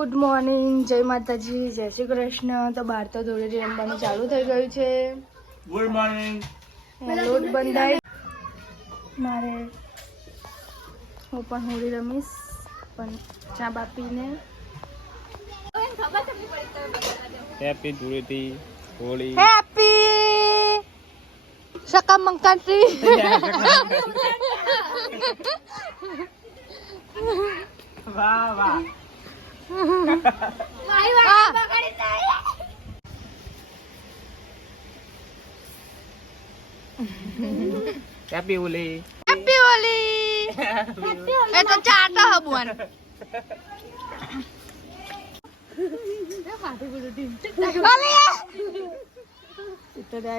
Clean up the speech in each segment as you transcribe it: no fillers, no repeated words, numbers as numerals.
Good morning, જય માતાજી, જય શ્રી કૃષ્ણ. તો બહાર તો ધોળેટી રમવાનું ચાલુ થઈ ગયું છે. Good morning. લોટ બંધાય મારે, હું પણ હોળી રમીશ, પણ ચા બાપીને. હેપી ધૂળેટી હોળી. હેપી શકમ મંકાત્રી. વાહ વાહ. હેપી હોળી. હેપી હોળી. એ તો ચાટા હબુઆન.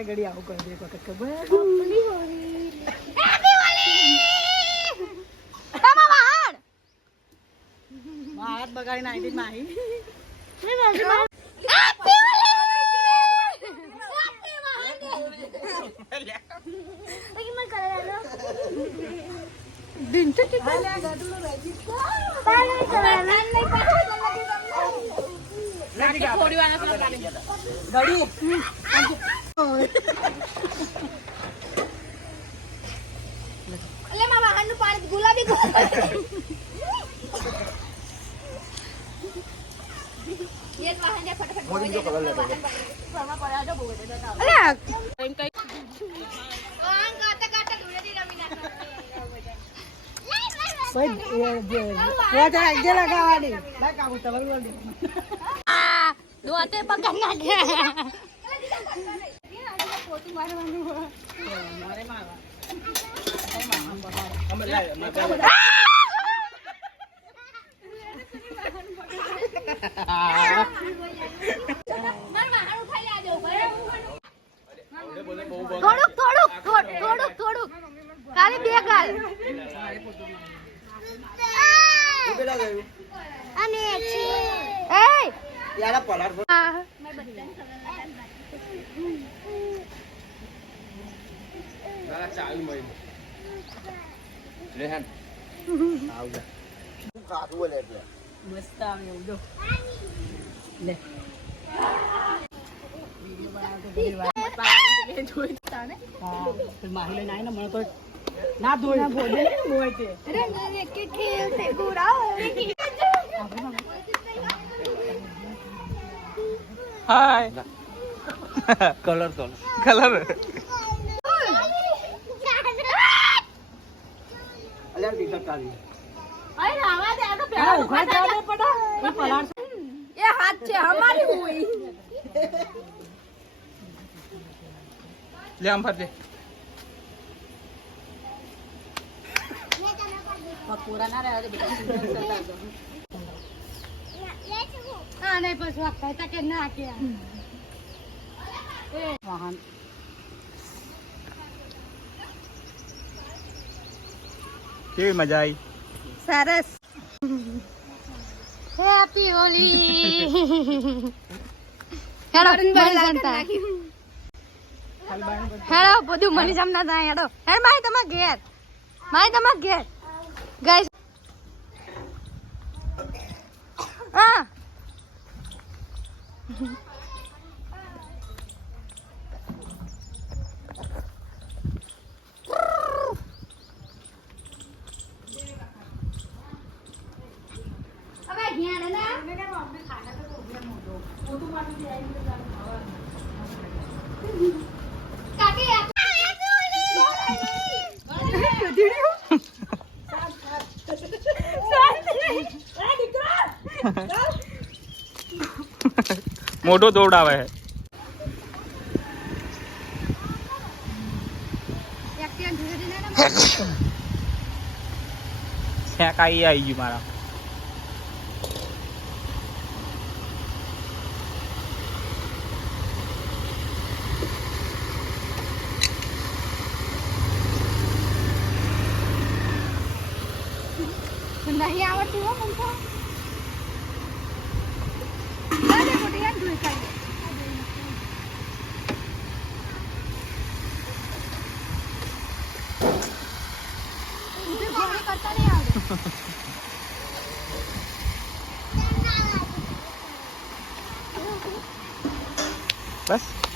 ઘડી આવું કરી દે વખત ખબર. હાથ બગાડી નાખી માહી. ગુલાબી થોડુંક ખાલી બે ગાલ અને યાર પલાર ચાલુ મળી રેહાન આવજા કાકુ બોલે એટલે મસ્ત આવે એવું જો લે વિડિયો બનાવતો બધી વાત પાણી જોઈ તા ને હા માહી લઈને આય ને મને તો ના ધોઈ ના બોલે બોય તે અરે મને કે ખેલતે ગુરા હાય કલર તો કલર અલ્યા ટીશર્ટ કાઢી અરે આવા દે આ તો પેલા ઉખા દે પડા એ પલાર એ હાથ છે હમારી હુઈ લે આમ ફરજે પકોડા ના રહે બેટા હા નહીં બસ વાખતા તા કે ના કે એ વાહન કેવી મજા આવી? સરસ. હેપી હોલી. હેડો હેડો બધું મની સમના થાય. હેડો હેડ માય તમાર ઘેર, માય તમાર ઘેર ગાઈસ. હા મોટો દોડાવે છે. કાઈ આવી ગયું મારા નહીં આવડતું હો મને કરતા નહીં આવડે. બસ